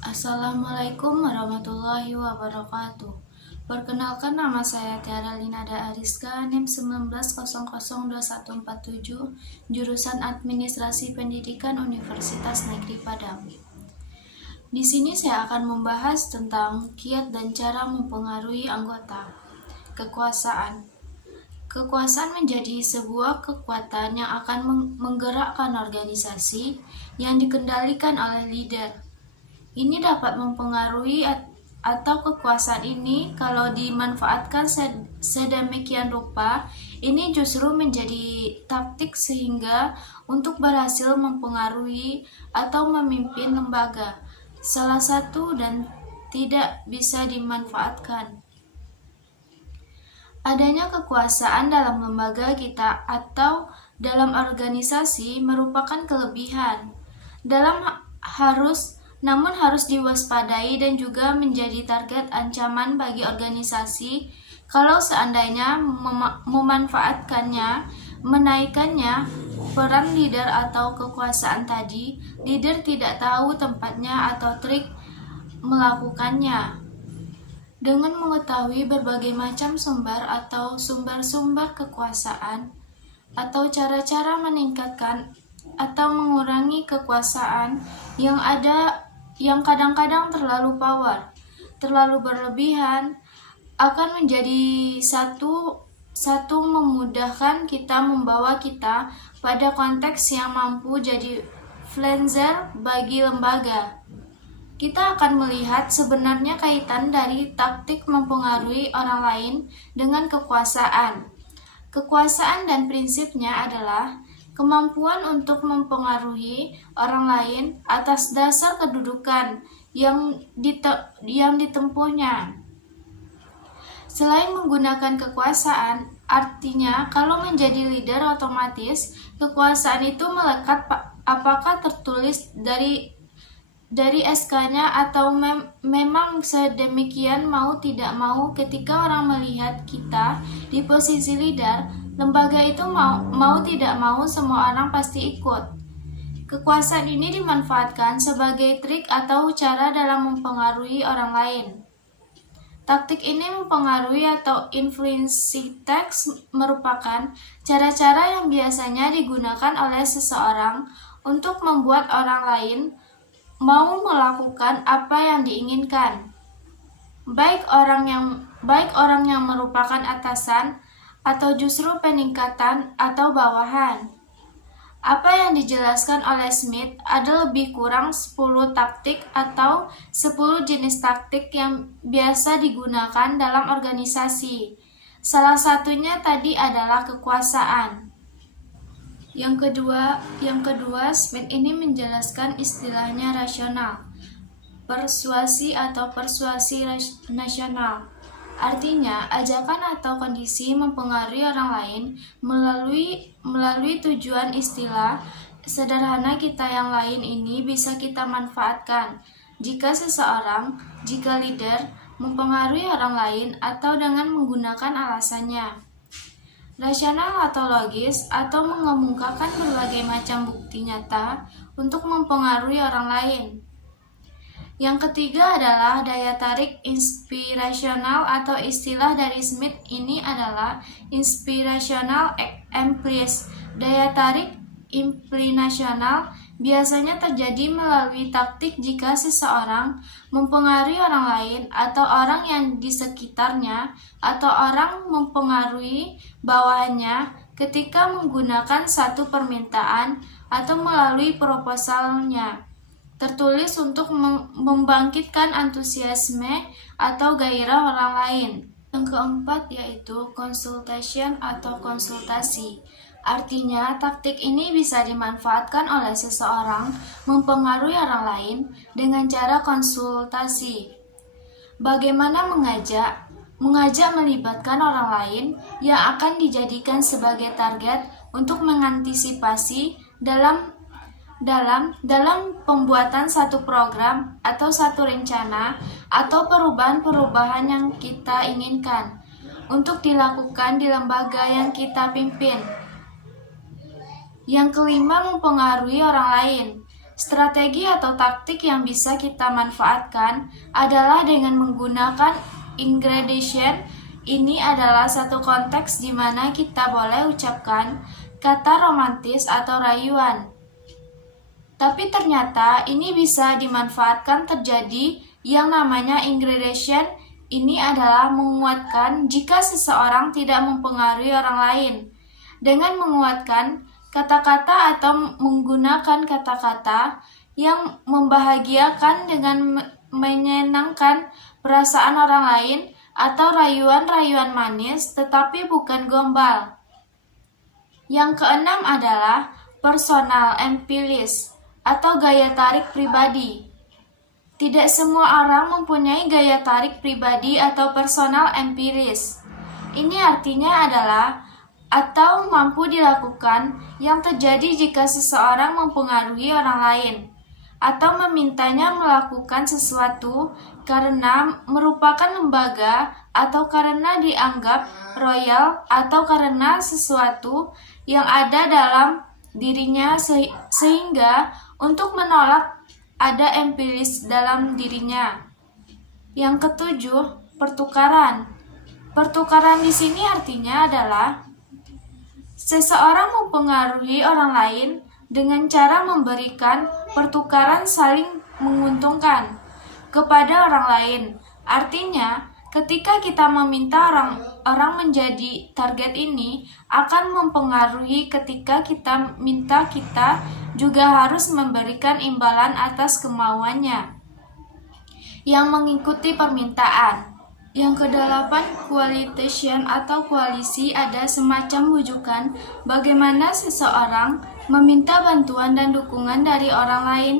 Assalamualaikum warahmatullahi wabarakatuh. Perkenalkan, nama saya Tiara Linada Ariska, NIM 19002147, jurusan Administrasi Pendidikan Universitas Negeri Padang. Di sini saya akan membahas tentang kiat dan cara mempengaruhi anggota. Kekuasaan. Kekuasaan menjadi sebuah kekuatan yang akan menggerakkan organisasi yang dikendalikan oleh leader. Ini dapat mempengaruhi atau kekuasaan ini kalau dimanfaatkan sedemikian rupa, ini justru menjadi taktik sehingga untuk berhasil mempengaruhi atau memimpin lembaga. Salah satu dan tidak bisa dimanfaatkan. Adanya kekuasaan dalam lembaga kita atau dalam organisasi merupakan kelebihan. Namun harus diwaspadai dan juga menjadi target ancaman bagi organisasi kalau seandainya memanfaatkannya, menaikkannya. Peran leader atau kekuasaan tadi, leader tidak tahu tempatnya atau trik melakukannya. Dengan mengetahui berbagai macam sumber atau sumber-sumber kekuasaan atau cara-cara meningkatkan atau mengurangi kekuasaan yang ada, yang kadang-kadang terlalu power, terlalu berlebihan, akan menjadi satu memudahkan kita, membawa kita pada konteks yang mampu jadi flanker bagi lembaga. Kita akan melihat sebenarnya kaitan dari taktik mempengaruhi orang lain dengan kekuasaan. Kekuasaan dan prinsipnya adalah kemampuan untuk mempengaruhi orang lain atas dasar kedudukan yang ditempuhnya. Selain menggunakan kekuasaan, artinya kalau menjadi leader otomatis kekuasaan itu melekat apakah tertulis dari SK-nya atau memang sedemikian mau tidak mau ketika orang melihat kita di posisi leader, lembaga itu mau tidak mau semua orang pasti ikut. Kekuasaan ini dimanfaatkan sebagai trik atau cara dalam mempengaruhi orang lain. Taktik ini mempengaruhi atau influencing text merupakan cara-cara yang biasanya digunakan oleh seseorang untuk membuat orang lain mau melakukan apa yang diinginkan, baik orang yang merupakan atasan atau justru peningkatan atau bawahan. Apa yang dijelaskan oleh Smith ada lebih kurang 10 taktik atau 10 jenis taktik yang biasa digunakan dalam organisasi. Salah satunya tadi adalah kekuasaan. Yang kedua, Smith ini menjelaskan istilahnya rasional, persuasi atau persuasi nasional. Artinya, ajakan atau kondisi mempengaruhi orang lain melalui tujuan istilah sederhana kita yang lain ini bisa kita manfaatkan jika leader mempengaruhi orang lain atau dengan menggunakan alasannya. Rasional atau logis atau mengemukakan berbagai macam bukti nyata untuk mempengaruhi orang lain. Yang ketiga adalah daya tarik inspirasional atau istilah dari Smith ini adalah inspirational amplius. Daya tarik implinasional biasanya terjadi melalui taktik jika seseorang mempengaruhi orang lain atau orang yang di sekitarnya atau orang mempengaruhi bawahannya ketika menggunakan satu permintaan atau melalui proposalnya tertulis untuk membangkitkan antusiasme atau gairah orang lain. Yang keempat yaitu consultation atau konsultasi. Artinya, taktik ini bisa dimanfaatkan oleh seseorang mempengaruhi orang lain dengan cara konsultasi. Bagaimana mengajak melibatkan orang lain yang akan dijadikan sebagai target untuk mengantisipasi dalam pembuatan satu program atau satu rencana atau perubahan-perubahan yang kita inginkan untuk dilakukan di lembaga yang kita pimpin. Yang kelima, mempengaruhi orang lain. Strategi atau taktik yang bisa kita manfaatkan adalah dengan menggunakan ingredient. Ini adalah satu konteks di mana kita boleh ucapkan kata romantis atau rayuan. Tapi ternyata ini bisa dimanfaatkan terjadi yang namanya ingredient. Ini adalah menguatkan jika seseorang tidak mempengaruhi orang lain. Dengan menguatkan kata-kata atau menggunakan kata-kata yang membahagiakan dengan menyenangkan perasaan orang lain, atau rayuan-rayuan manis tetapi bukan gombal. Yang keenam adalah personal empiris atau gaya tarik pribadi. Tidak semua orang mempunyai gaya tarik pribadi atau personal empiris. Ini artinya adalah atau mampu dilakukan yang terjadi jika seseorang mempengaruhi orang lain atau memintanya melakukan sesuatu karena merupakan lembaga atau karena dianggap royal atau karena sesuatu yang ada dalam dirinya sehingga untuk menolak ada empiris dalam dirinya. Yang ketujuh, pertukaran. Pertukaran di sini artinya adalah seseorang mempengaruhi orang lain dengan cara memberikan pertukaran saling menguntungkan kepada orang lain. Artinya, ketika kita meminta orang menjadi target ini akan mempengaruhi ketika kita minta kita juga harus memberikan imbalan atas kemauannya yang mengikuti permintaan. Yang kedelapan, coalition atau koalisi ada semacam wujukan bagaimana seseorang meminta bantuan dan dukungan dari orang lain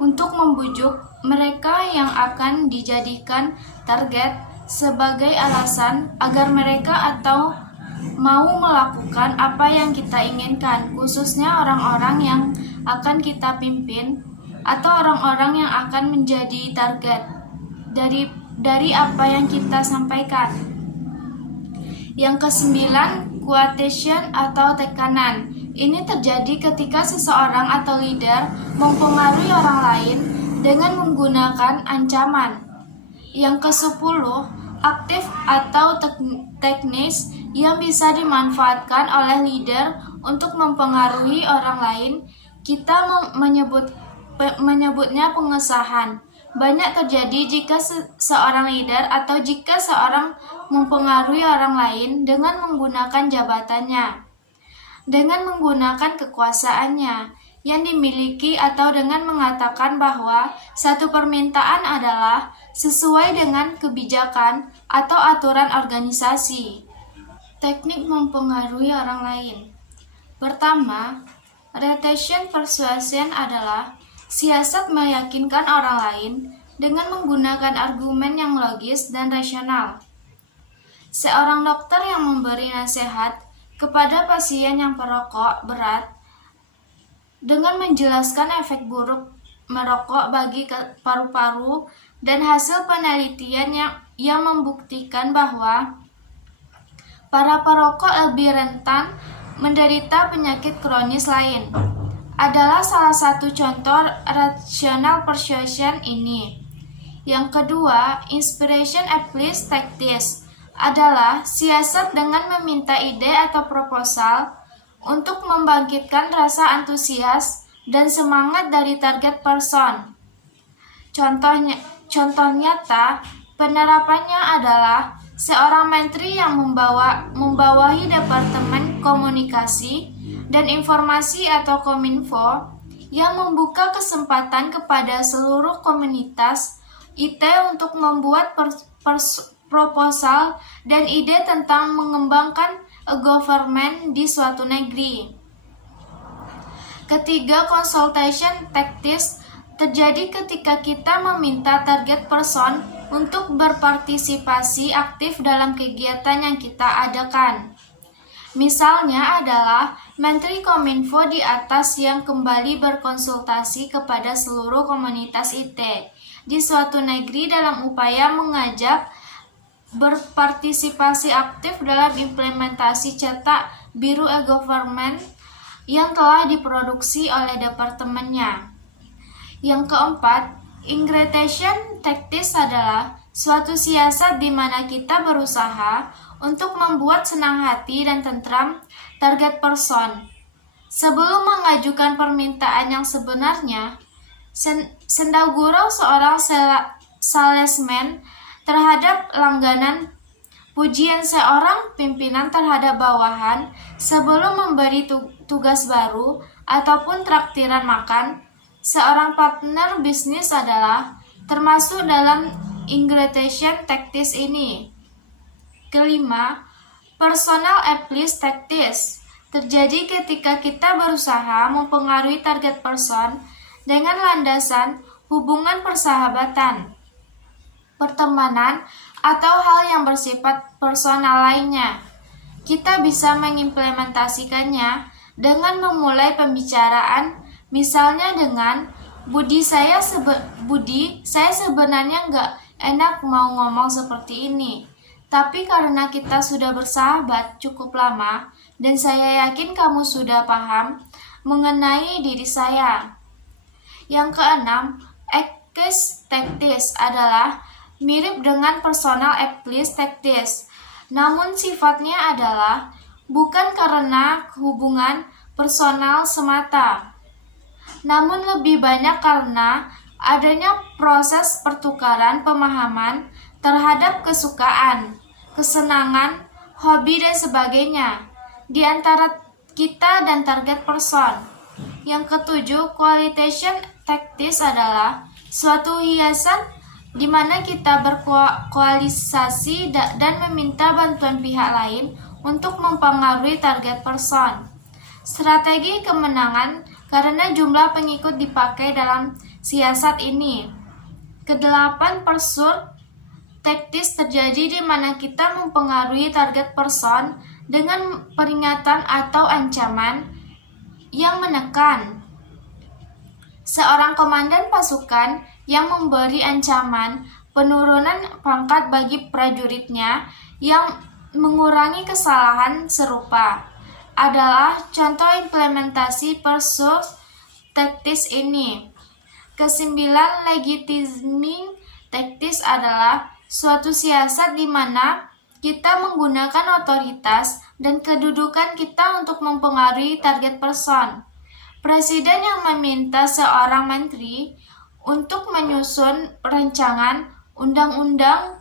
untuk membujuk mereka yang akan dijadikan target sebagai alasan agar mereka atau mau melakukan apa yang kita inginkan, khususnya orang-orang yang akan kita pimpin atau orang-orang yang akan menjadi target dari apa yang kita sampaikan. Yang kesembilan, coercion atau tekanan. Ini terjadi ketika seseorang atau leader mempengaruhi orang lain dengan menggunakan ancaman. Yang kesepuluh, aktif atau teknis yang bisa dimanfaatkan oleh leader untuk mempengaruhi orang lain. Kita menyebutnya pengesahan. Banyak terjadi jika seorang leader atau jika seorang mempengaruhi orang lain dengan menggunakan jabatannya, dengan menggunakan kekuasaannya yang dimiliki atau dengan mengatakan bahwa satu permintaan adalah sesuai dengan kebijakan atau aturan organisasi. Teknik mempengaruhi orang lain. Pertama, retention persuasion adalah siasat meyakinkan orang lain dengan menggunakan argumen yang logis dan rasional. Seorang dokter yang memberi nasihat kepada pasien yang perokok berat dengan menjelaskan efek buruk merokok bagi paru-paru dan hasil penelitian yang membuktikan bahwa para perokok lebih rentan menderita penyakit kronis lain, adalah salah satu contoh rational persuasion ini. Yang kedua, inspiration applies tactics adalah siasat dengan meminta ide atau proposal untuk membangkitkan rasa antusias dan semangat dari target person. Contoh nyata penerapannya adalah seorang menteri yang membawahi departemen komunikasi dan informasi atau kominfo yang membuka kesempatan kepada seluruh komunitas IT untuk membuat proposal dan ide tentang mengembangkan government di suatu negeri. Ketiga, consultation tactics terjadi ketika kita meminta target person untuk berpartisipasi aktif dalam kegiatan yang kita adakan. Misalnya adalah Menteri Kominfo di atas yang kembali berkonsultasi kepada seluruh komunitas IT di suatu negeri dalam upaya mengajak berpartisipasi aktif dalam implementasi cetak biru e-government yang telah diproduksi oleh departemennya. Yang keempat, ingredient tactics adalah suatu siasat di mana kita berusaha untuk membuat senang hati dan tentram target person. Sebelum mengajukan permintaan yang sebenarnya, sendagurau seorang salesman terhadap langganan, pujian seorang pimpinan terhadap bawahan sebelum memberi tugas baru ataupun traktiran makan, seorang partner bisnis adalah termasuk dalam ingredient tactics ini. Kelima, personal appease tactics terjadi ketika kita berusaha mempengaruhi target person dengan landasan hubungan persahabatan, pertemanan, atau hal yang bersifat personal lainnya. Kita bisa mengimplementasikannya dengan memulai pembicaraan, misalnya dengan Budi, saya sebenarnya nggak enak mau ngomong seperti ini. Tapi karena kita sudah bersahabat cukup lama, dan saya yakin kamu sudah paham mengenai diri saya. Yang keenam, appease tactics adalah mirip dengan personal appease tactics, namun sifatnya adalah bukan karena hubungan personal semata, namun lebih banyak karena adanya proses pertukaran pemahaman terhadap kesukaan, kesenangan, hobi, dan sebagainya di antara kita dan target person. Yang ketujuh, qualitation tactics adalah suatu hiasan di mana kita berkoalisasi dan meminta bantuan pihak lain untuk mempengaruhi target person. Strategi kemenangan karena jumlah pengikut dipakai dalam siasat ini. Kedelapan, pursuit tactics terjadi di mana kita mempengaruhi target person dengan peringatan atau ancaman yang menekan. Seorang komandan pasukan yang memberi ancaman penurunan pangkat bagi prajuritnya yang mengurangi kesalahan serupa adalah contoh implementasi pursuit tactics ini. Kesembilan, legitiming tactics adalah suatu siasat di mana kita menggunakan otoritas dan kedudukan kita untuk mempengaruhi target person. Presiden yang meminta seorang menteri untuk menyusun rancangan undang-undang,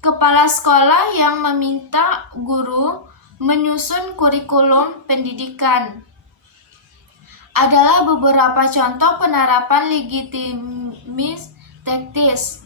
kepala sekolah yang meminta guru menyusun kurikulum pendidikan adalah beberapa contoh penerapan legitimist tactics.